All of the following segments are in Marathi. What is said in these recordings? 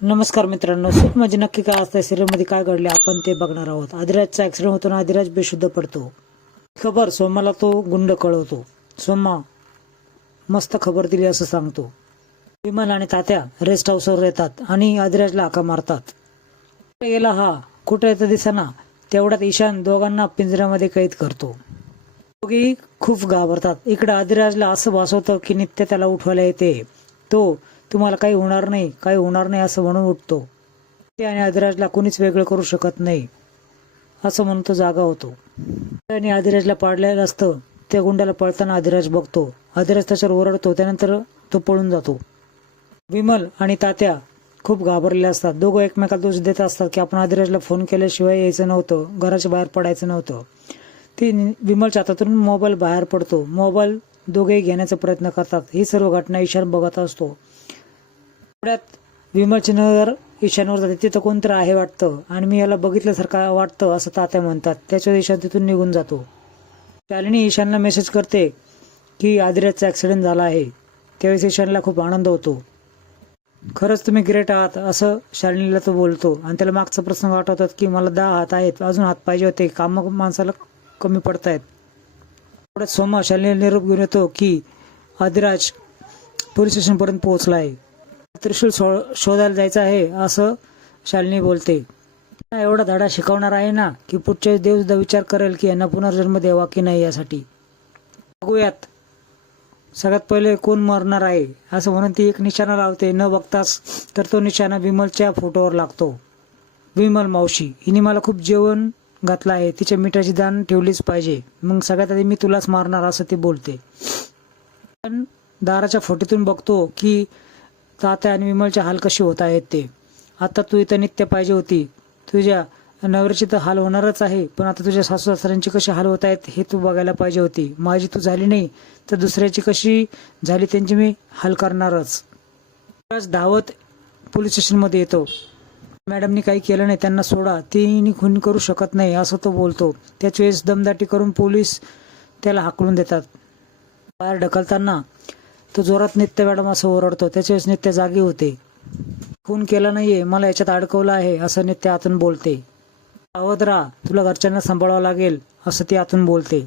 नमस्कार मित्रांनो, सूट म्हणजे नक्की काय असतं, सिरियलमध्ये काय घडले आपण ते बघणार आहोत. आदिराजचा ऍक्सिडेंट होतो ना आदिराज बेशुद्ध पडतो. खबर सोमाला तो गुंड कळवतो. सोमा मस्त खबर दिली असं सांगतो. विमल आणि तात्या रेस्ट हाऊसवर येतात आणि आदिराजला हाका मारतात. कुठे गेला हा, कुठे येतं दिसेना. तेवढ्यात ईशान दोघांना पिंजऱ्यामध्ये कैद करतो. दोघेही खूप घाबरतात. इकडे आदिराजला असं भासवतं की नित्य त्याला उठवायला येते. तो तुम्हाला काही होणार नाही, काही होणार नाही असं म्हणून उठतो. ते आणि आदिराजला कोणीच वेगळं करू शकत नाही असं म्हणून तो जागा होतो. आणि आदिराजला पाडलेलं असतं. त्या गुंडाला पळताना आदिराज बघतो. आदिराज त्याच्यावर ओरडतो. त्यानंतर तो पळून जातो. विमल आणि तात्या खूप घाबरलेले असतात. दोघं एकमेकाला दोष देत असतात की आपण आदिराजला फोन केल्याशिवाय यायचं नव्हतं, घराच्या बाहेर पडायचं नव्हतं. ती विमलच्या हातातून मोबाईल बाहेर पडतो. मोबाईल दोघेही घेण्याचा प्रयत्न करतात. ही सर्व घटना ईशान बघत असतो. थोड्यात विमलची नजर ईशानवर जाते. तिथं कोणतरी आहे वाटतं आणि मी याला बघितल्यासारखं वाटतं असं तात्या म्हणतात. त्याच्यावर ईशान तिथून निघून जातो. शालिनी ईशानला मेसेज करते की आदिराजचा ऍक्सिडेंट झाला आहे. त्यावेळेस ईशानला खूप आनंद होतो. खरंच तुम्ही ग्रेट आहात असं शालिनीला तो बोलतो आणि त्याला मागचा प्रसंग आठवतात की मला 10 हात आहेत, अजून हात पाहिजे होते, काम माणसाला कमी पडतायत. थोड्यात सोमा शालिनीला निरोप घेऊन येतो की आदिराज पोलीस स्टेशनपर्यंत पोहोचला आहे. त्रिशूळ शोधायला जायचं आहे असं शालिनी बोलते. एवढा धडा शिकवणार आहे ना की पुढच्या देव सुद्धा विचार करेल की यांना पुनर्जन्म द्यावा की नाही यासाठी. बघूयात सगळ्यात पहिले कोण मरणार आहे असं म्हणून ती एक निशाणा लावते. न बघताच तर तो निशाणा विमलच्या फोटोवर लागतो. विमल मावशी, हिने मला खूप जेवण घातलं आहे, तिच्या मिठाची दान ठेवलीच पाहिजे, मग सगळ्यात आधी मी तुलाच मारणार असं ती बोलते. पण दाराच्या फोटोतून बघतो की तात्या आणि विमलचे हाल कसे होत आहेत ते. आता तू इथं नित्य पाहिजे होती. तुझ्या नवऱ्याची तर हाल होणारच आहे, पण आता तुझ्या सासू सासऱ्यांची कशी हाल होत आहेत हे तू बघायला पाहिजे होती. माझी तू झाली नाही तर दुसऱ्याची कशी झाली त्यांची मी हाल करणारच. धावत पोलीस स्टेशनमध्ये येतो. मॅडमनी काही केलं नाही, त्यांना सोडा, तिने खून करू शकत नाही असं तो बोलतो. त्याच वेळेस दमदाटी करून पोलीस त्याला हाकलून देतात. बाहेर ढकलताना तो जोरात नित्य मॅडम असं ओरडतो. त्याच्या वेळेस नित्य जागी होते. खून केला नाहीये, मला याच्यात अडकवलं आहे असं नित्य आतून बोलते. सावध राहा, तुला घरच्यांना सांभाळावं लागेल असं ती आतून बोलते.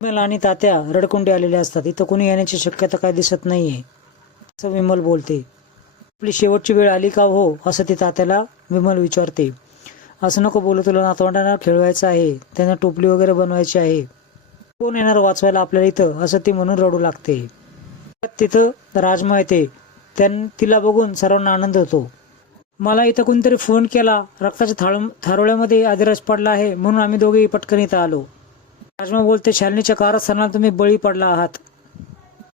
विमल आणि तात्या रडकुंडी आलेले असतात. इथं कोणी येण्याची शक्यता काय दिसत नाहीये असं विमल बोलते. आपली शेवटची वेळ आली का हो असं ती तात्याला विमल विचारते. असं नको बोलू, तुला नातवंडांना खेळवायचं आहे, त्यांना टोपली वगैरे बनवायची आहे, कोण येणार वाचवायला आपल्याला इथं असं ती म्हणून रडू लागते. तिथं राजमा येते. तिला बघून सर्वांना आनंद होतो. मला इथं कोणतरी फोन केला, रक्ताच्या थारोळ्यामध्ये आदिराज पडला आहे म्हणून आम्ही दोघेही पटकन इथं आलो. राजमा बोलते, शालिनीच्या कारस्थानाला तुम्ही बळी पडला आहात.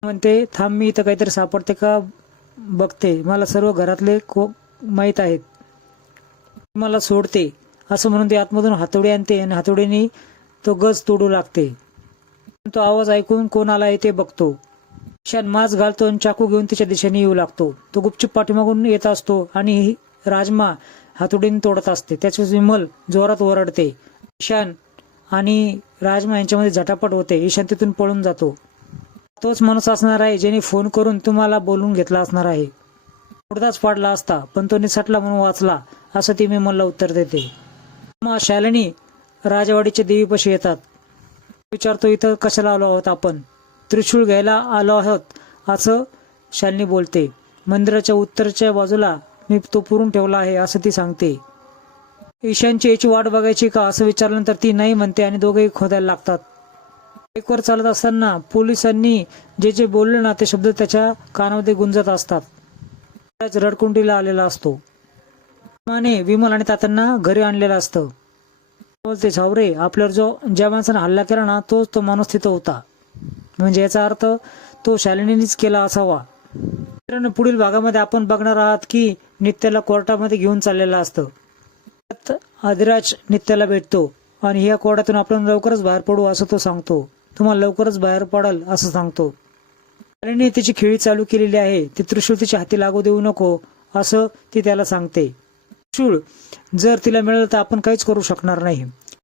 म्हणते, थांब मी इथं काहीतरी सापडते का बघते, मला सर्व घरातले माहीत आहेत, मला सोडते असं म्हणून ते आतमधून हातोडी आणते आणि हातोडीने तो गज तोडू लागते. तो आवाज ऐकून कोण आला आहे ते बघतो. ईशान मास्क घालतो आणि चाकू घेऊन तिच्या दिशेने येऊ लागतो. तो गुपचूप पाठीमागून येत असतो आणि राजमा हातोडीने तोडत असते. त्याच विमल जोरात ओरडते. ईशान आणि राजमा यांच्यामध्ये झटापट होते. ईशान तिथून पळून जातो. तोच माणूस असणार आहे ज्याने फोन करून तुम्हाला बोलून घेतला असणार आहे. थोडाच पाडला असता पण तो निसटला म्हणून वाचला असं ती विमलला उत्तर देते. मग शालिनी राजवाडीच्या देवीपाशी येतात. विचारतो, इथं कशाला आलो आहोत आपण? त्रिशूळ घ्यायला आलो आहोत असं शालिनी बोलते. मंदिराच्या उत्तरच्या बाजूला मी तो पुरून ठेवला आहे असं ती सांगते. ईशानची याची वाट बघायची का असं विचारल्यानंतर ती नाही म्हणते आणि दोघेही खोदायला लागतात. बाईकवर चालत असताना पोलिसांनी जे जे बोलले ना ते शब्द त्याच्या कानामध्ये गुंजत असतात. त्याच रडकुंडीला आलेला असतो. माने विमल आणि तात्यांना घरी आणलेलं असतं. बोलते, झावरे, आपल्यावर ज्या माणसाने हल्ला केला ना तोच तो माणूस तिथं होता, म्हणजे याचा अर्थ तो शालिनीनेच केला असावा. मित्रांनो, पुढील भागामध्ये आपण बघणार आहात की नित्याला कोर्टामध्ये घेऊन चाललेलं असतं. आदिराज नित्याला भेटतो आणि या कोर्टातून आपण लवकरच बाहेर पडू असं तो सांगतो. तुम्हाला लवकरच बाहेर पडाल असं सांगतो. शालिनी तिची खेळी चालू केलेली आहे. ती त्रिशूळ तिच्या हाती लागू देऊ नको असं ती त्याला सांगते. त्रिशूळ जर तिला मिळालं तर आपण काहीच करू शकणार नाही.